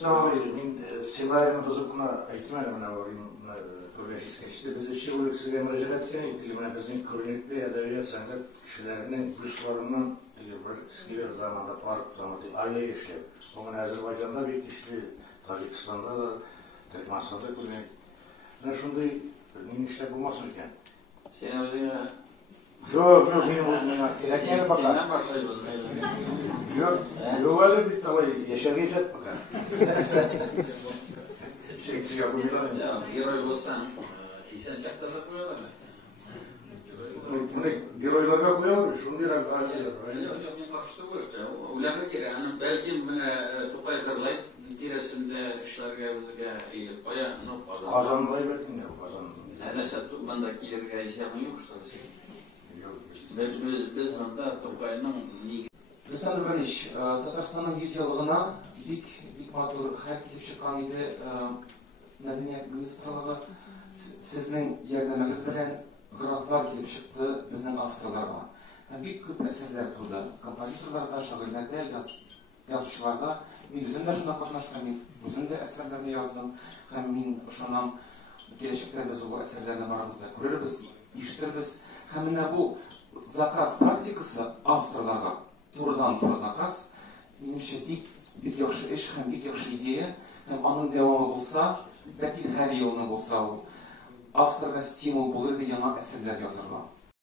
Мен сценарийный қызықына айтым әлі мына көргәшіз кешті. Біз іші өлік сізге мұражат еткен екен, мына біздің көрнекті әдәбият сәнгат кішілерінің плюсларынан бір іскер заманда барып заманда айлы ешлеп. Оған Әзербайжанда бір кішілі, Тажикстанда да, Түркменстанда көрнек. Мына шундай нен ішлеп болмасын екен. Сен өзіңе Yok, ben senden başlayalım. Yok öyle bir tavayı yaşarıyacak bakalım. Şey yapmıyorlar mı? Ya, heroj olsan, isen şartlarda koyuyorlar mı? Bunu heroylarga koyalım, şunu yarar daha iyi. Yok, ben karşıda koyuyorum. Ularga gerek, belki Tokay Kırlay tiresinde işlerge özüge eğilip koya, ne pardon. Kazanmayı bekleyin ya, kazanmayı. Nerede banda kilirge işlemeyi yok işte. Biz anda Tokay'ın Ruslan Nurganiç, Tatarstan'ın 100 yılına ilk matur her kelip çıkan idi Medeniyet Ministrlığı sizin yardımınız bilen grantlar kelip çıktı bizden avtorlarga. Büyük köp eserler turdu. Kompozitörlerde, şairlerde, yazışlarda. Ben özüm de şuna katlaştım. Ben özüm de eserlerini yazdım. Hem ben şundan gelecekte biz o eserlerini aramızda görürüz, iştiririz. Hem de bu zakaz praktikası avtorlarga doğrudan zakaz. Menimçe bir yaxşı iş, hem bir yaxşı ideya, hem onun devamı olsa, belki her yılını olsa, avtorga stimul bulur ve yana eserler yazırlar.